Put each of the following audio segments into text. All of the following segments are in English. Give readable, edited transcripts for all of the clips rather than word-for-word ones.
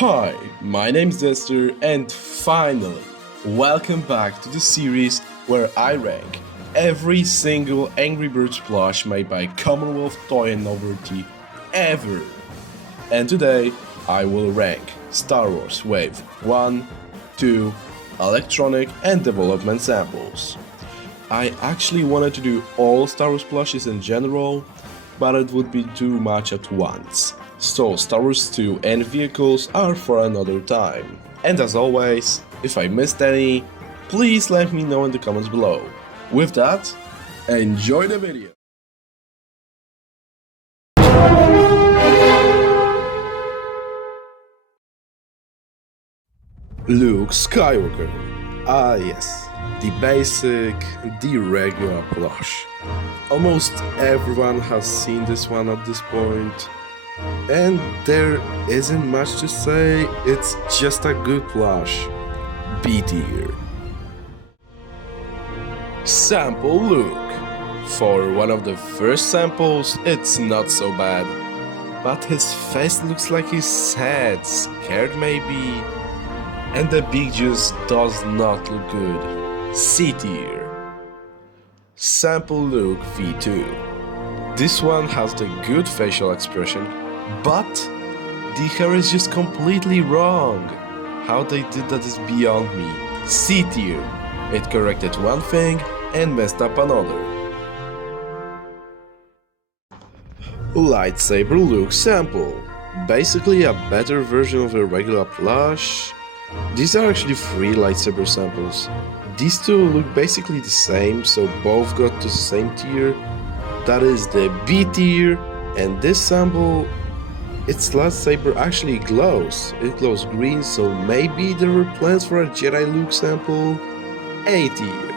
Hi, my name's Esther, and finally, welcome back to the series where I rank every single Angry Birds plush made by Commonwealth Toy and Novelty ever. And today, I will rank Star Wars Wave 1, 2, electronic and development samples. I actually wanted to do all Star Wars plushes in general, but it would be too much at once. So Star Wars 2 and vehicles are for another time. And as always, if I missed any, please let me know in the comments below. With that, enjoy the video! Luke Skywalker. Ah yes, the basic, the regular plush. Almost everyone has seen this one at this point. And there isn't much to say, it's just a good plush. B tier. Sample Luke. For one of the first samples, it's not so bad. But his face looks like he's sad, scared maybe. And the beak just does not look good. C tier. Sample Luke V2. This one has the good facial expression, but the hair is just completely wrong. How they did that is beyond me. C tier. It corrected one thing and messed up another. Lightsaber Luke sample. Basically a better version of a regular plush. These are actually 3 lightsaber samples. These two look basically the same, so both got the same tier. That is the B tier, and this sample, its lightsaber actually glows. It glows green, so maybe there were plans for a Jedi Luke sample. A tier.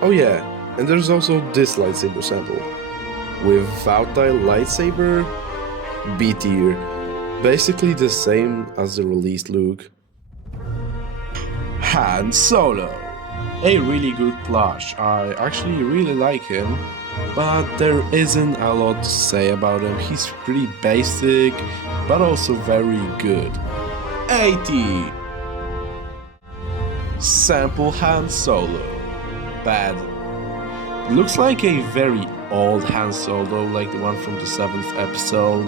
Oh yeah, and there's also this lightsaber sample. Without a lightsaber, B tier. Basically the same as the released Luke. Han Solo. A really good plush. I actually really like him, but there isn't a lot to say about him. He's pretty basic, but also very good. 80. Sample Han Solo. Bad. Looks like a very old Han Solo, like the one from the 7th episode.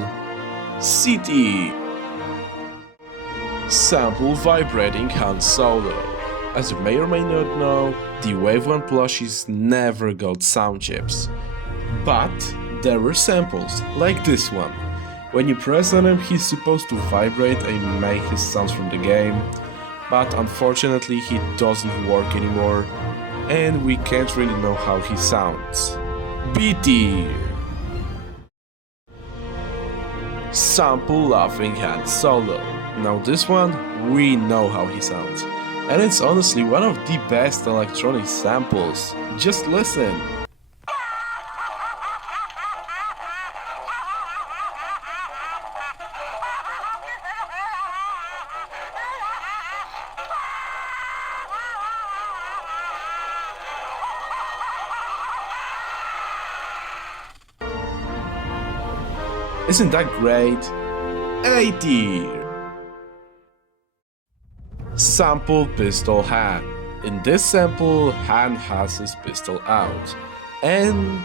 CT. Sample vibrating Han Solo. As you may or may not know, the Wave 1 plushies never got sound chips. But there were samples, like this one. When you press on him, he's supposed to vibrate and make his sounds from the game, but unfortunately he doesn't work anymore, and we can't really know how he sounds. B tier. Sample laughing Han Solo. Now this one, we know how he sounds. And it's honestly one of the best electronic samples. Just listen. Isn't that great? A tier. Sample Pistol Han. In this sample, Han has his pistol out. And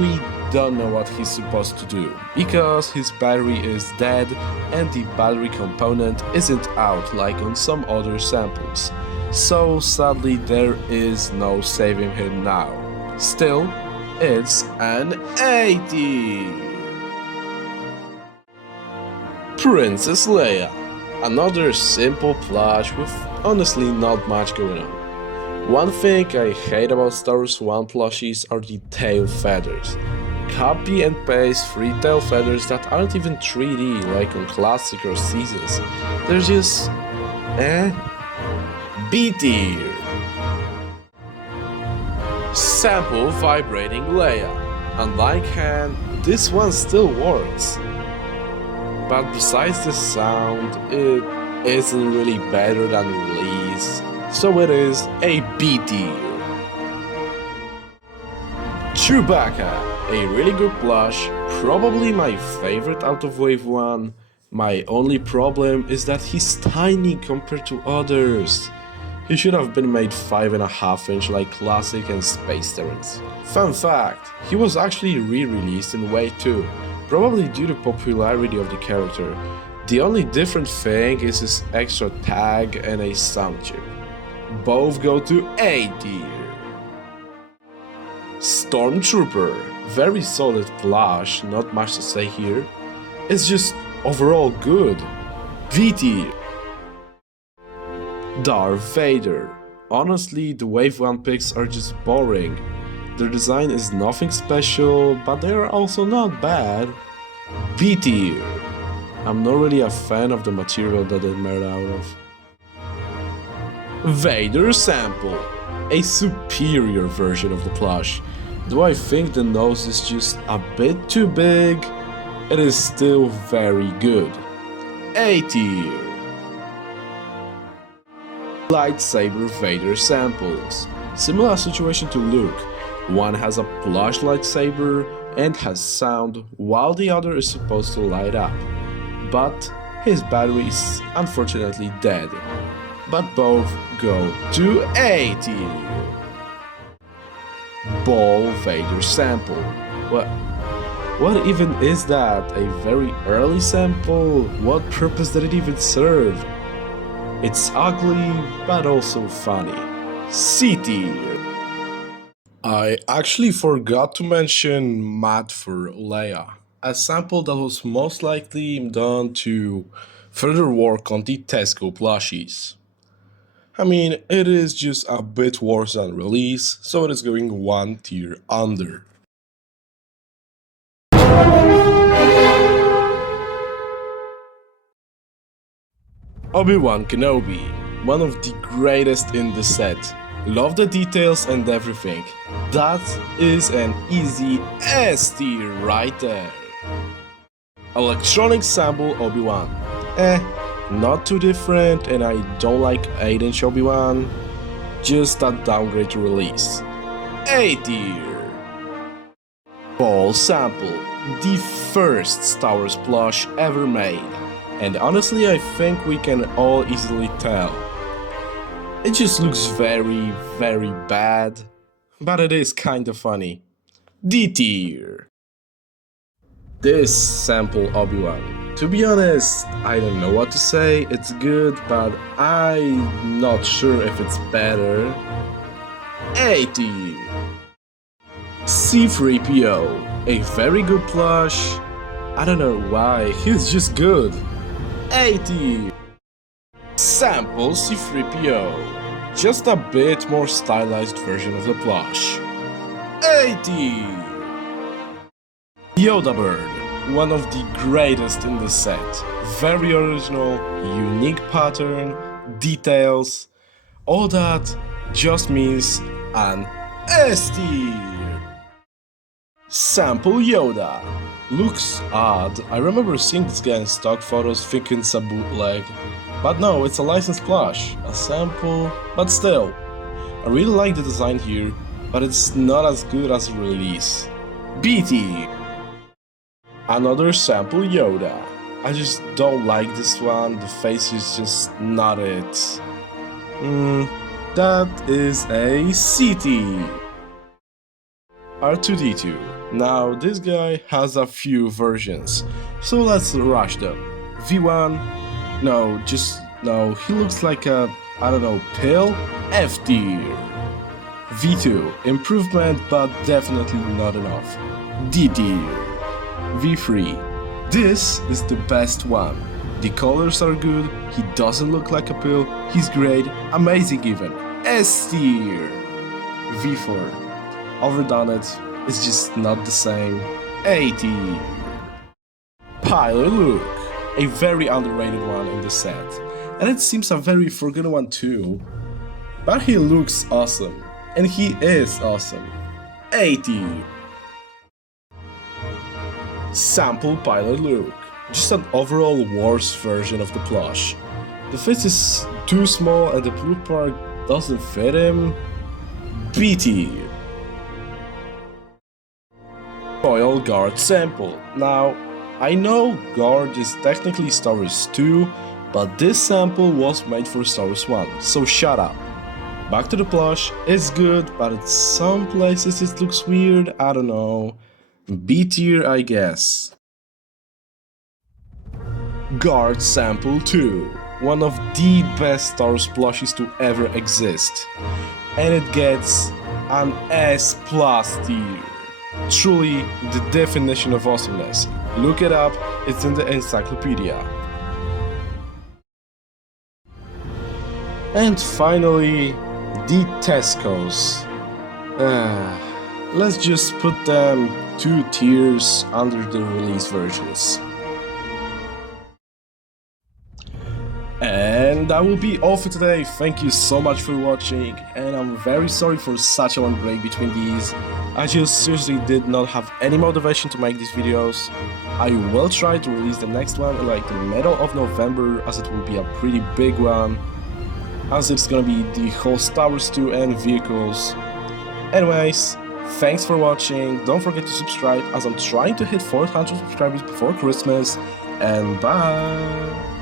we don't know what he's supposed to do, because his battery is dead and the battery component isn't out like on some other samples. So sadly there is no saving him now. Still, it's an 80. Princess Leia. Another simple plush with honestly not much going on. One thing I hate about Star Wars 1 plushies are the tail feathers. Copy and paste 3 tail feathers that aren't even 3D like on Classic or Seasons. They're just... B tier. Sample vibrating Leia. Unlike Han, this one still works. But besides the sound, it isn't really better than release, so it is a B tier. Chewbacca, a really good plush, probably my favorite out of Wave 1. My only problem is that he's tiny compared to others. He should have been made 5.5" like Classic and Space Terrans. Fun fact, he was actually re-released in Wave 2, probably due to popularity of the character. The only different thing is his extra tag and a sound chip. Both go to A tier. Stormtrooper, very solid plush, not much to say here. It's just overall good. V tier. Darth Vader. Honestly, the Wave 1 picks are just boring. Their design is nothing special, but they are also not bad. B tier. I'm not really a fan of the material that they're made out of. Vader sample. A superior version of the plush. Though I think the nose is just a bit too big, it is still very good. A tier. Lightsaber Vader samples. Similar situation to Luke. One has a plush lightsaber and has sound while the other is supposed to light up. But his battery is unfortunately dead. But both go to A tier. Ball Vader sample. What even is that? A very early sample? What purpose did it even serve? It's ugly, but also funny. C tier. I actually forgot to mention Matte for Leia, a sample that was most likely done to further work on the Tesco plushies. I mean, it is just a bit worse than release, so it is going one tier under. Obi-Wan Kenobi, one of the greatest in the set. Love the details and everything. That is an easy S tier right there. Electronic sample Obi-Wan. Not too different, and I don't like 8" Obi-Wan. Just a downgrade release. A tier. Ball sample. The first Star Wars plush ever made. And honestly, I think we can all easily tell. It just looks very, very bad, but it is kinda funny. D tier. This sample Obi-Wan. To be honest, I don't know what to say. It's good, but I'm not sure if it's better. A tier. C3PO. A very good plush. I don't know why, he's just good. A tier. Sample C3PO. Just a bit more stylized version of the plush. A tier. Yoda Bird, one of the greatest in the set. Very original, unique pattern, details. All that just means an S tier. Sample Yoda. Looks odd. I remember seeing this guy in stock photos thinking it's a bootleg. But no, it's a licensed plush. A sample, but still. I really like the design here, but it's not as good as the release. B tier. Another sample Yoda. I just don't like this one, the face is just not it. That is a C tier. R2-D2. Now this guy has a few versions, so let's rush them. V1, no, he looks like a, I don't know, pill? F tier. V2, improvement but definitely not enough. D tier. V3, this is the best one. The colors are good, he doesn't look like a pill, he's great, amazing even. S tier. V4, overdone it. It's just not the same. A tier. Pilot Luke, a very underrated one in the set, and it seems a very forgotten one too. But he looks awesome, and he is awesome. A tier. Sample Pilot Luke, just an overall worse version of the plush. The face is too small and the blue part doesn't fit him. B tier. Royal Guard sample. Now, I know Guard is technically Star Wars 2, but this sample was made for Star Wars 1, so shut up. Back to the plush, it's good, but in some places it looks weird, I don't know. B tier, I guess. Guard Sample 2, one of the best Star Wars plushies to ever exist. And it gets an S+ tier. Truly the definition of awesomeness. Look it up, it's in the encyclopedia. And finally, the Tescos. Let's just put them 2 tiers under the release versions. And that will be all for today. Thank you so much for watching, and I'm very sorry for such a long break between these. I just seriously did not have any motivation to make these videos. I will try to release the next one in like the middle of November, as it will be a pretty big one, as it's gonna be the whole Star Wars 2 and vehicles. Anyways, thanks for watching, don't forget to subscribe as I'm trying to hit 400 subscribers before Christmas, and bye!